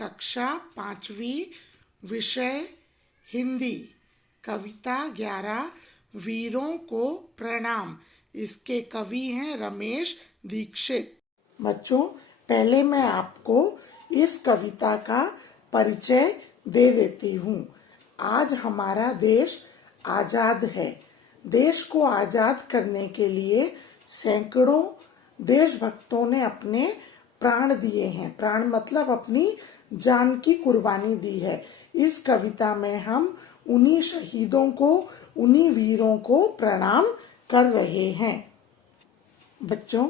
कक्षा 5वीं, विषय हिंदी, कविता 11, वीरों को प्रणाम। इसके कवि हैं रमेश दीक्षित। बच्चों, पहले मैं आपको इस कविता का परिचय दे देती हूँ। आज हमारा देश आजाद है। देश को आजाद करने के लिए सैकड़ों देशभक्तों ने अपने प्राण दिए हैं। प्राण मतलब अपनी जान की कुर्बानी दी है। इस कविता में हम उन्हीं शहीदों को, उन्हीं वीरों को प्रणाम कर रहे हैं। बच्चों,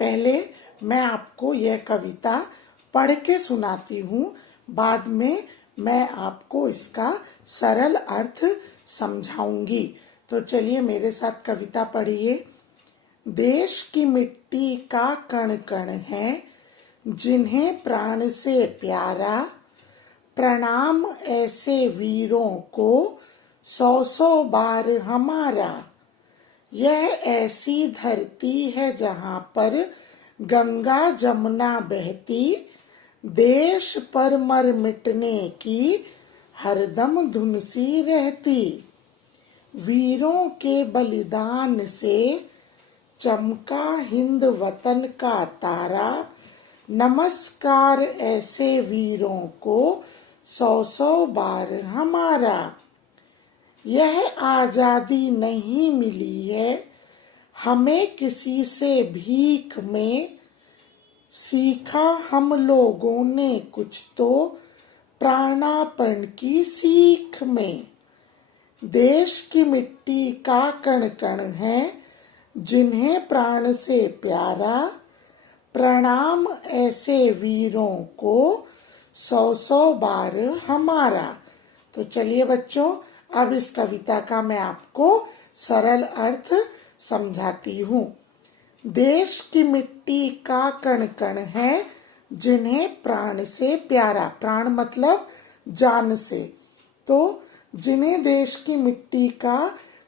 पहले मैं आपको यह कविता पढ़ के सुनाती हूँ, बाद में मैं आपको इसका सरल अर्थ समझाऊंगी। तो चलिए मेरे साथ कविता पढ़िए। देश की मिट्टी का कण कण है, जिन्हें प्राण से प्यारा, प्रणाम ऐसे वीरों को 100-100 बार हमारा। यह ऐसी धरती है जहाँ पर गंगा जमुना बहती, देश पर मर मिटने की हरदम धुन सी रहती। वीरों के बलिदान से चमका हिंद वतन का तारा, नमस्कार ऐसे वीरों को 100-100 बार हमारा। यह आजादी नहीं मिली है हमें किसी से भीख में, सीखा हम लोगों ने कुछ तो प्राणापण की सीख में। देश की मिट्टी का कण कण है, जिन्हें प्राण से प्यारा, प्रणाम ऐसे वीरों को 100-100 बार हमारा। तो चलिए बच्चों, अब इस कविता का मैं आपको सरल अर्थ समझाती हूँ। देश की मिट्टी का कण कण है, जिन्हें प्राण से प्यारा, प्राण मतलब जान से, तो जिन्हें देश की मिट्टी का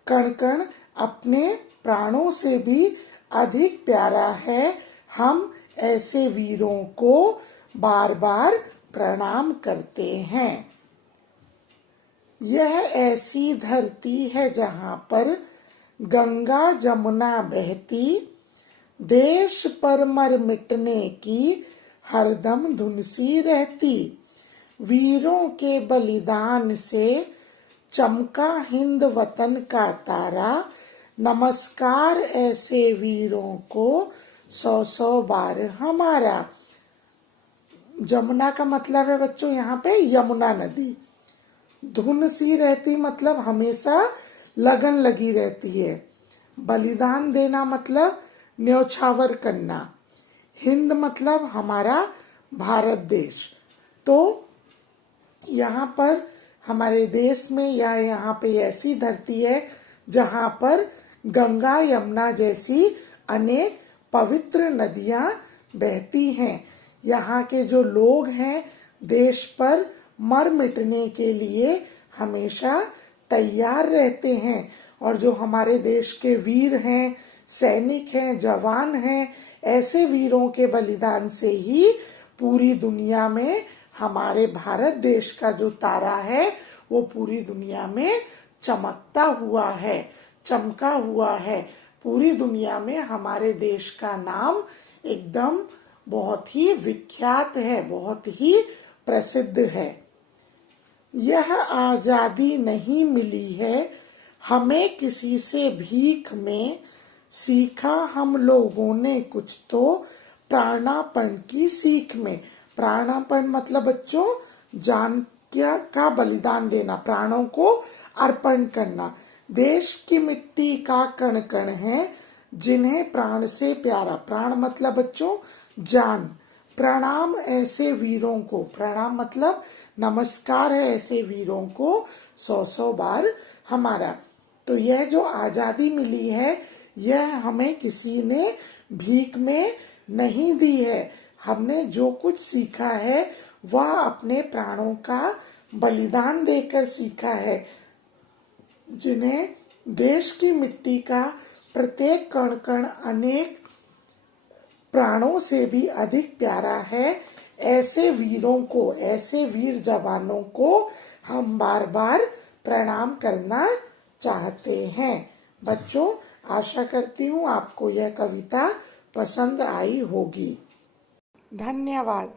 कण कण अपने प्राणों से भी अधिक प्यारा है, हम ऐसे वीरों को बार बार प्रणाम करते हैं। यह ऐसी धरती है जहाँ पर गंगा जमुना बहती, देश पर मर मिटने की हरदम धुन सी रहती। वीरों के बलिदान से चमका हिंद वतन का तारा, नमस्कार ऐसे वीरों को 100-100 बार हमारा। जमुना का मतलब है बच्चों यहाँ पे यमुना नदी। धुन सी रहती मतलब हमेशा लगन लगी रहती है। बलिदान देना मतलब न्योछावर करना। हिंद मतलब हमारा भारत देश। तो यहाँ पर हमारे देश में या यहाँ पे ऐसी धरती है जहाँ पर गंगा यमुना जैसी अनेक पवित्र नदियाँ बहती हैं। यहाँ के जो लोग हैं देश पर मर मिटने के लिए हमेशा तैयार रहते हैं, और जो हमारे देश के वीर हैं, सैनिक हैं, जवान हैं, ऐसे वीरों के बलिदान से ही पूरी दुनिया में हमारे भारत देश का जो तारा है वो पूरी दुनिया में चमकता हुआ है, चमका हुआ है। पूरी दुनिया में हमारे देश का नाम एकदम बहुत ही विख्यात है, बहुत ही प्रसिद्ध है। यह आजादी नहीं मिली है हमें किसी से भीख में, सीखा हम लोगों ने कुछ तो प्राणापण की सीख में। प्राणापण मतलब बच्चों जान का बलिदान देना, प्राणों को अर्पण करना। देश की मिट्टी का कण कण है, जिन्हें प्राण से प्यारा, प्राण मतलब बच्चों जान, प्रणाम ऐसे वीरों को, प्रणाम मतलब नमस्कार है ऐसे वीरों को 100-100 बार हमारा। तो यह जो आजादी मिली है यह हमें किसी ने भीख में नहीं दी है। हमने जो कुछ सीखा है वह अपने प्राणों का बलिदान देकर सीखा है। जिन्हें देश की मिट्टी का प्रत्येक कण कण अनेक प्राणों से भी अधिक प्यारा है, ऐसे वीरों को, ऐसे वीर जवानों को हम बार बार प्रणाम करना चाहते हैं। बच्चों, आशा करती हूँ आपको यह कविता पसंद आई होगी। धन्यवाद।